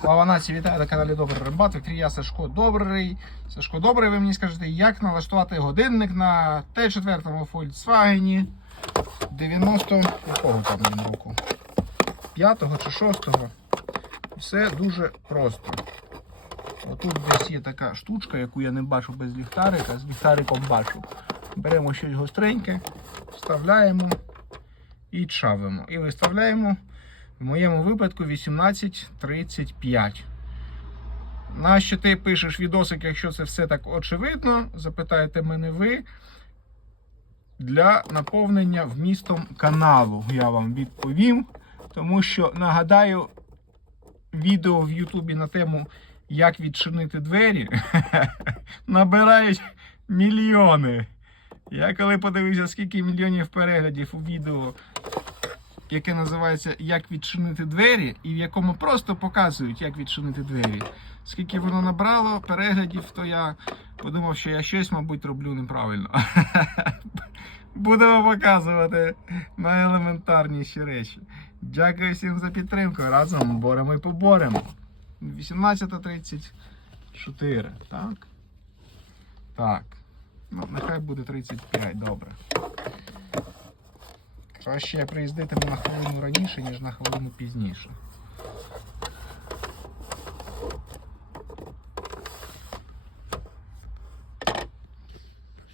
Слава нації, вітаю на каналі Добрий Рембат. Вікторій, я Сашко Добрий. Сашко Добрий, ви мені скажете, як налаштувати годинник на Т4 Volkswagen 90 якого там року? 5 чи 6 Все дуже просто. Отут десь є така штучка, яку я не бачу без ліхтарика, з ліхтариком бачу. Беремо щось гостреньке, вставляємо і чавимо. І виставляємо в моєму випадку 18.35. Нащо ти пишеш відосик, якщо це все так очевидно? Запитаєте мене ви. Для наповнення вмістом каналу я вам відповім. Тому що нагадаю, відео в Ютубі на тему як відчинити двері набирають мільйони. Я коли подивився, скільки мільйонів переглядів у відео яке називається Як відчинити двері, і в якому просто показують, як відчинити двері. Скільки воно набрало переглядів, то я подумав, що я щось, мабуть, роблю неправильно. Будемо показувати найелементарніші речі. Дякую всім за підтримку. Разом боремо і поборемо. 18.34, так? Так. Ну, нехай буде 35, добре. Краще я приїздитиму на хвилину раніше, ніж на хвилину пізніше.